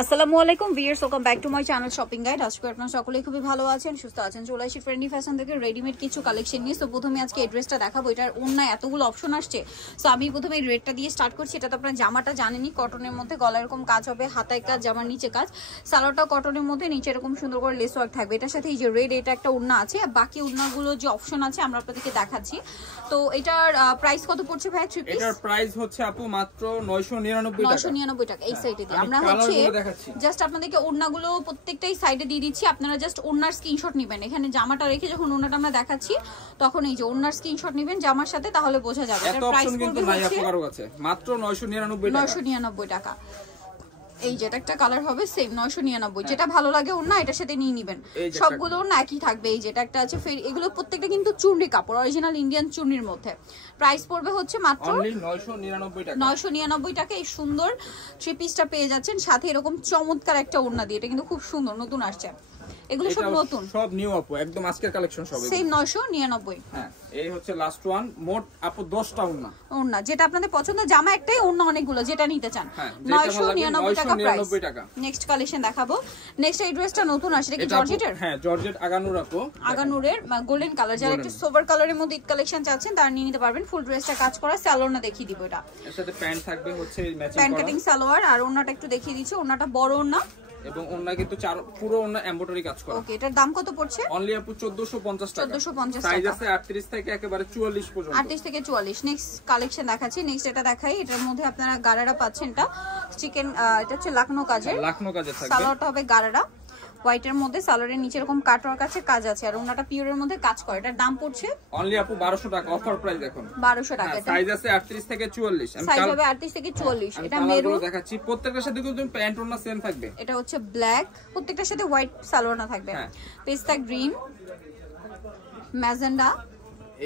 আসসালামু আলাইকুম viewers, welcome back to my channel shopping guide. আজকে আপনারা সকলেই খুবই ভালো আছেন, সুস্থ আছেন। চলে আসি ফ্রেন্ডলি ফ্যাশন থেকে রেডিমেড কিছু কালেকশন নিয়ে। তো প্রথমে আজকে এই ড্রেসটা দেখাবো। এটার ওড়নায় এতগুলো অপশন আসছে, সো আমি প্রথমে এই রেডটা দিয়ে স্টার্ট করছি। এটা তো আপনারা জামাটা জানেনই, কটনের মধ্যে, গলা এরকম কাজ হবে, হাতায় কাজ, জামার নিচে কাজ, সালোয়ারটা কটনের মধ্যে, নিচে এরকম সুন্দর করে লেস ওয়ার্ক থাকবে। এটার সাথে এই যে রেড, এটা একটা ওড়না আছে। আর বাকি ওড়নাগুলো যে অপশন আছে আমরা আপনাদেরকে দেখাচ্ছি। তো এটার প্রাইস কত পড়ছে ভাই? এটার প্রাইস হচ্ছে আপু মাত্র 999 টাকা। এই সাইডে দিয়ে আমরা হচ্ছে জাস্ট আপনাদেরকে ওড়নাগুলো প্রত্যেকটাই সাইডে দিয়ে দিচ্ছি। আপনারা জাস্ট ওড়নার স্ক্রিনশট নেবেন। এখানে জামাটা রেখে যখন ওড়নাটা আমরা দেখাচ্ছি তখন এই যে ওড়নার স্ক্রিনশট নেবেন জামার সাথে, তাহলে বোঝা যাবে। এটার প্রাইস পড়বে মাত্র 999 টাকা। এই যেটা একটা কালার হবে সেম 999, যেটা ভালো লাগে ওড়না এটার সাথে নিয়ে নেবেন। সবগুলো ওড়না একই থাকবে। এই যেটা একটা আছে, এগুলো প্রত্যেকটা কিন্তু চুনরি কাপড়, অরিজিনাল ইন্ডিয়ান চুনরির মধ্যে। প্রাইস পড়বে হচ্ছে মাত্র 999 টাকা। এই সুন্দর থ্রি পিসটা পেয়ে যাচ্ছেন, সাথে এরকম চমৎকার একটা ওড়না দিয়ে। এটা কিন্তু খুব সুন্দর, নতুন আসছে এগুলো, সব নতুন, সব নিউ আপু, একদম আজকের কালেকশন সব সেম 999। হ্যাঁ, এই হচ্ছে লাস্ট ওয়ান। মোট আপু 10টা ওড়না, যেটা আপনাদের পছন্দ, জামা একটাই, ওড়না অনেকগুলো, যেটা নিতে চান 999 টাকা প্রাইস। নেক্সট কালেকশন দেখাবো। নেক্সট এই ড্রেসটা নতুন আসছে, এটা কি জর্জেটের? হ্যাঁ, জর্জেট আগানুর আপু, আগানুরের গোল্ডেন কালার। যারা একটু সোভার কালারের মধ্যে ঈদ কালেকশন চাচ্ছেন তারা নিয়ে নিতে পারবেন। ফুল ড্রেসটা কাজ করা, সালোয়ারটা দেখিয়ে দিব। এটা এর সাথে প্যান্ট থাকবে হচ্ছে ম্যাচিং করা, প্যান্ট কাটিং সালোয়ার। আর ওড়নাটা একটু দেখিয়ে দিচ্ছি, ওড়নাটা বড় ওড়না এবং ওড়না কিন্তু পুরো ওড়না এমব্রয়ডারি কাজ করা। ওকে, এটার দাম কত পড়ছে? অনলি আপু 1450 টাকা। 1450 টাকা। সাইজ আছে 38 থেকে একেবারে 44 পর্যন্ত। 38 থেকে 44। নেক্সট কালেকশন দেখাচ্ছি। নেক্সট এটা দেখাই। এটার মধ্যে আপনারা গারারা পাচ্ছেন। এটা চিকেন, এটা হচ্ছে লাকনো কাজের, লাকনো কাজের থাকবে। সালোয়ারটা হবে গারারা হোয়াইটের মধ্যে, সালোয়ারের নিচে এরকম কাটওয়ার্ক আছে, কাজ আছে। আর ওনাটা পিওরের মধ্যে কাজ করে। এটার দাম পড়ছে অনলি আপু 1200 টাকা। অফার প্রাইস দেখুন 1200 টাকা। সাইজ আছে 38 থেকে 44। সাইজ হবে 38 থেকে 44। এটা মেরুন দেখাচ্ছি। প্রত্যেকটার সাথে কিন্তু প্যান্ট ওড়না সেম থাকবে। এটা হচ্ছে ব্ল্যাক, প্রত্যেকটার সাথে হোয়াইট সালোয়ার না থাকবে। পেস্তা গ্রিন, ম্যাজেন্ডা,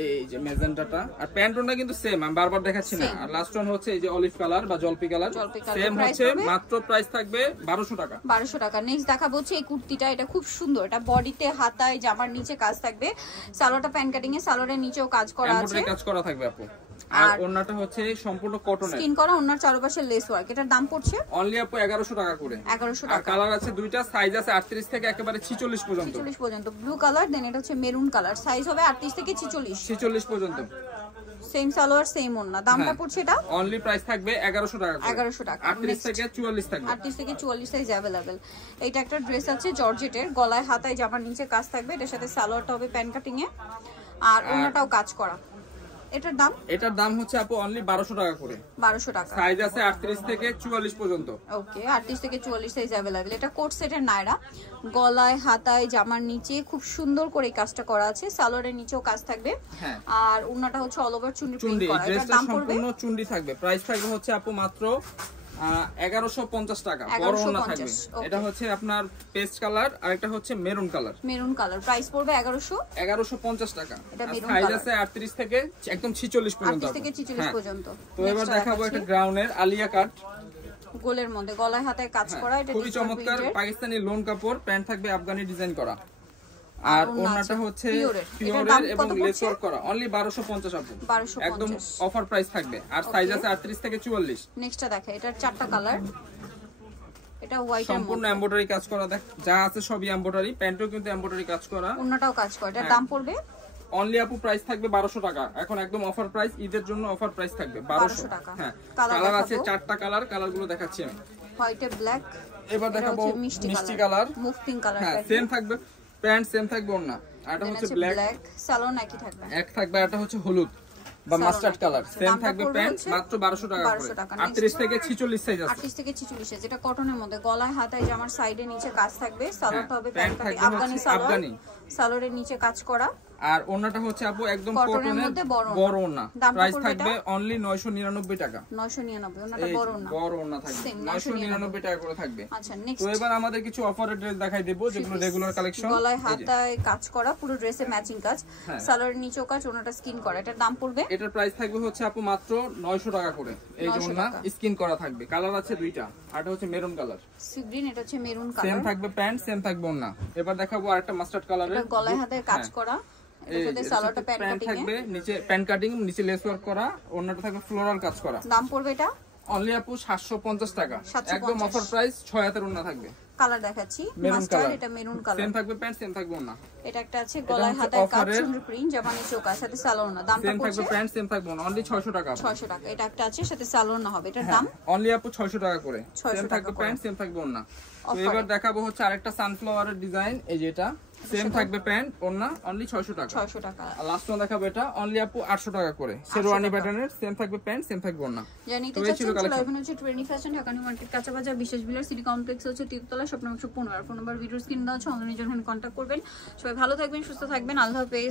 এই যে ম্যাজেন্টাটা। আর প্যান্ট ওড়না কিন্তু সেম, আমি বারবার দেখাচ্ছি না। আর লাস্ট ওয়ান হচ্ছে এই যে অলিভ কালার বা জলপি কালার, সেম হচ্ছে। মাত্র প্রাইস থাকবে 1200 টাকা। 1200 টাকা। নেক্সট দেখাবো হচ্ছে এই কুর্তিটা। এটা খুব সুন্দর। এটা বডিতে, হাতায়, জামার নিচে কাজ থাকবে। সালোয়ারটা প্যান্ট কাটিং এ, সালোয়ারের নিচেও কাজ করা আছে, কাজ করা থাকবে আপু। আর ওড়নাটা হচ্ছে সম্পূর্ণ কটনের, স্কিন করা, ওড়নার চারপাশে লেস ওয়ার্ক। এটার দাম পড়ছে অনলি আপু 1100 টাকা করে। 1100 টাকা। কালার আছে দুইটা, সাইজ আছে 38 থেকে একেবারে 46 পর্যন্ত। 46 পর্যন্ত ব্লু কালার। দেন এটা হচ্ছে মেরুন কালার, সাইজ হবে 38 থেকে 46 পর্যন্ত। সেম সালোয়ার সেম ওড়না। দামটা পড়ছে এটা অনলি প্রাইস থাকবে 1100 টাকা করে। 1100 টাকা। 38 থেকে 44 থাকবে। 38 থেকে 44 সাইজ अवेलेबल। এটা একটা ড্রেস আছে জর্জেটের, গলায়, হাতায়, জামার নিচে কাজ থাকবে। এটার সাথে সালোয়ারটা হবে প্যান্ট কাটিং এ, আর ওড়নাটাও কাজ করা। এটার দাম হচ্ছে আপু অনলি 1200 টাকা করে। 1200 টাকা। সাইজ আছে 38 থেকে 44 পর্যন্ত। ওকে, 38 থেকে 44 সাইজ अवेलेबल। এটা কোট সেটের নায়রা, গলায়, হাতায়, জামার নিচে খুব সুন্দর করে কাজটা করা আছে। সালোয়ারের নিচেও কাজ থাকবে। আর ওড়নাটা হচ্ছে অল ওভার চুন্ডি প্রিন্ট করা। এটার দাম পড়বে সম্পূর্ণ চুন্ডি থাকবে। প্রাইস থাকবে হচ্ছে আপু মাত্র 1150 টাকা। বড় ওড়না থাকবে। এটা হচ্ছে আপনার পেস্ট কালার, আর একটা হচ্ছে maroon colour. Maroon colour. Price পড়বে 1150 টাকা। এটা মেরুন সাইজ কালার। আছে 38 থেকে একদম 46 পর্যন্ত। 38 থেকে 46 পর্যন্ত। তো এবার দেখাবো একটা গ্রাউন্ডের আলিয়া কাট, গোলের মধ্যে, গলায়, হাতায় কাজ করা। এটা খুবই চমৎকার পাকিস্তানি লোন কাপড়। প্যান্ট থাকবে আফগানি ডিজাইন করা, আর ওড়নাটা হচ্ছে পিওরের এবং লেস ওয়ার্ক করা। অনলি 1250 আপু, একদম অফার প্রাইস থাকবে। আর সাইজ আছে 38 থেকে 44। নেক্সটটা দেখে, এটার চারটা কালার। এটা হোয়াইট, সম্পূর্ণ এমব্রয়ডারি কাজ করা। দেখ যা আছে সবই এমব্রয়ডারি। প্যান্টও কিন্তু এমব্রয়ডারি কাজ করা, ওড়নাটাও কাজ করা। এটার দাম পড়বে অনলি আপু প্রাইস থাকবে 1200 টাকা। এখন একদম অফার প্রাইস, ঈদের জন্য অফার প্রাইস থাকবে 1200 টাকা। হ্যাঁ, কালার আছে চারটা কালার, কালারগুলো দেখাচ্ছি আমি। হোয়াইট, ব্ল্যাক, এবার দেখাবো মিষ্টি কালার, মুভ পিঙ্ক কালার। হ্যাঁ, সেম থাকবে প্যান্ট, সেম থাকবে ওড়না। এটা হচ্ছে ব্ল্যাক, সালোয়ার নাকি থাকবে এক থাকবে। এটা হচ্ছে হলুদ বা মাস্টার্ড কালার, সেম থাকবে প্যান্ট, মাত্র 1200 টাকা করে। 38 থেকে 46 সাইজ আছে। 38 থেকে 46 সাইজ। এটা কটনের মধ্যে, গলায়, হাতায়, জামার সাইডে, নিচে কাজ থাকবে। সালোয়ারটা হবে প্যান্ট কাটিং আফগানি সালোয়ার, সালোয়ারের নিচে কাজ করা। আর ওড়নাটা হচ্ছে আপু একদম কটনের মধ্যে বড় ওড়না। প্রাইস থাকবে অনলি 999 টাকা। 999 ওড়নাটা বড় ওড়না, বড় ওড়না থাকবে 999 টাকা করে থাকবে। আচ্ছা, নেক্সট তো এবার আমাদের কিছু অফারের ড্রেস দেখাই দেব, যেগুলো রেগুলার কালেকশন। গলায়, হাতায় কাজ করা, পুরো ড্রেসে ম্যাচিং কাজ, সালোয়ারের নিচেও কাজ, ওড়নাটা স্কিন করা। এটার দাম পড়বে, এটার প্রাইস থাকবে হচ্ছে আপু মাত্র 900 টাকা করে। এই যে ওড়না স্কিন করা থাকবে, কালার আছে দুইটা। এটা হচ্ছে মেরুন কালার, সি গ্রিন। এটা হচ্ছে মেরুন কালার, সেম থাকবে প্যান্ট, সেম থাকবে ওড়না। এবার দেখাবো আরেকটা মাস্টার্ড কালারের, গলায়, হাতায় কাজ করা। এটাতে সালোয়ারটা প্যান্ট কাটিং থাকবে, নিচে প্যান্ট কাটিং, নিচে লেস ওয়ার্ক করা, ওড়নাটা থাকবে ফ্লোরাল কাজ করা। দাম পড়বে এটা অনলি আপু 750 টাকা, একদম অফার প্রাইস। 6 হাতের ওন্না থাকবে। কালার দেখাচ্ছি, মাস্টার, এটা মেরুন কালার, সেম থাকবে প্যান্ট, সেম থাকবে ওন্না। এটা একটা আছে গলায় হাতায় কাজ সুন্দর প্রিন্ট, জাপানি চোকার সাথে সালোয়ার না, দামটা সেম থাকবে প্যান্ট, সেম থাকবে ওন্না, অনলি 600 টাকা। 600 টাকা। এটা একটা আছে সাথে সালোয়ার না হবে, এটার দাম অনলি আপু 600 টাকা করে। সেম থাকবে প্যান্ট, সেম থাকবে ওন্না। তো এবার দেখাবো হচ্ছে আরেকটা সানফ্লাওয়ারের ডিজাইন, এই যে এটা সেম থাকবে প্যান্ট ওন্না, অনলি 600 টাকা। 600 টাকা। আর লাস্ট ওয়ান দেখাবো, এটা অনলি আপু 800 টাকা করে, শেরওয়ানি প্যাটার্নের, সেম থাকবে প্যান্ট, সেম থাকবে ওন্না। জানিতে চাচ্ছেন চলে আসবেন হচ্ছে trendy fashion, Dhaka new market, কাঁচা বাজার, বিশেষ বিলার, সিটি কমপ্লেক্স হচ্ছে তিনতলা, স্বপ্ন 15। ফোন নাম্বার ভিডিও স্ক্রিন দেওয়া আছে, অনলাইনে যখন কন্ট্যাক্ট করবেন। সবাই ভালো থাকবেন, সুস্থ থাকবেন, আল্লাহ হাফেজ।